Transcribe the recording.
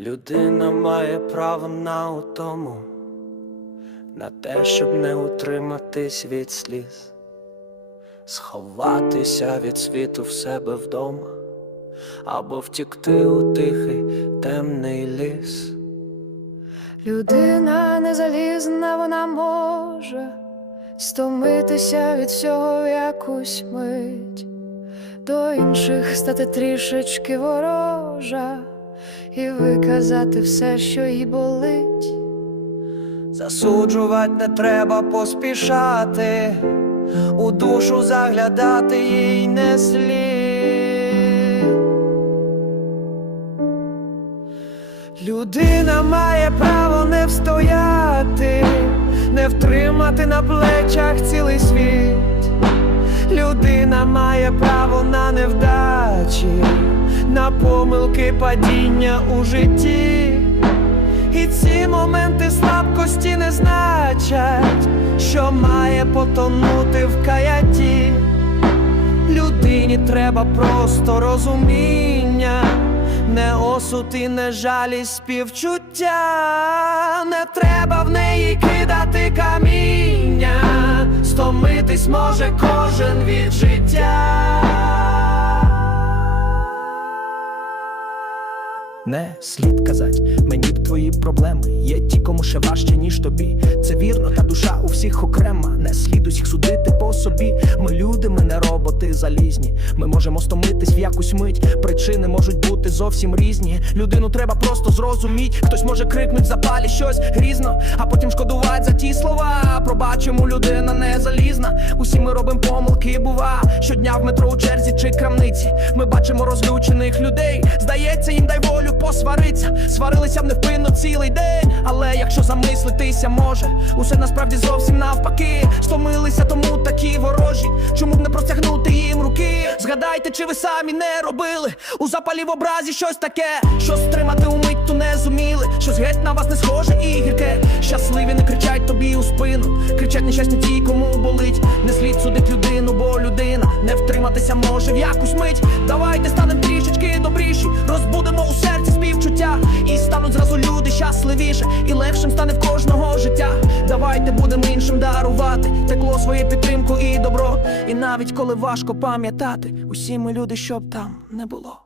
Людина має право на утому, на те, щоб не утриматись від сліз, сховатися від світу в себе вдома, або втікти у тихий темний ліс. Людина не залізна, вона може стомитися від всього в якусь мить, до інших стати трішечки ворожа і виказати все, що їй болить. Засуджувати не треба поспішати, у душу заглядати їй не слід. Людина має право не встояти, не втримати на плечах цілий світ. Людина має право на невдачі, на помилки падіння у житті. І ці моменти слабкості не значать, що має потонути в каяті. Людині треба просто розуміння, не осуд і не жалість співчуття, не треба в неї кидати каміння, стомитись може кожен від життя. Не слід казать, мені б твої проблеми є ті, кому ще важче, ніж тобі. Це вірно, та душа у всіх окрема. Не слід усіх судити по собі. Ми люди, ми не роботи залізні. Ми можемо стомитись в якусь мить. Причини можуть бути зовсім різні. Людину треба просто зрозуміть. Хтось може крикнуть запалі щось грізно, а потім шкодувати за ті слова. Пробачимо, людина не залізна. Усі ми робимо помилки, бува. Щодня в метро у черзі чи крамниці. Ми бачимо розлючених людей. Здається, їм дай волю посвариться. Сварилися б невпинно цілий день. Але якщо замислитися може, усе насправді зовсім навпаки. Стомилися, тому такі ворожі. Чому б не простягнути їм руки? Згадайте, чи ви самі не робили у запалі в образі щось таке, що стримати умить ту не зуміли. Щось геть на вас не схоже і гірке. Щасливі не кричать тобі у спину. Кричать нещасні ті, кому болить. Втриматися може в якусь мить. Давайте станемо трішечки добріші, розбудемо у серці співчуття. І стануть зразу люди щасливіше, і легшим стане в кожного життя. Давайте будемо іншим дарувати текло, своє підтримку і добро. І навіть коли важко пам'ятати, усі ми люди, щоб там не було.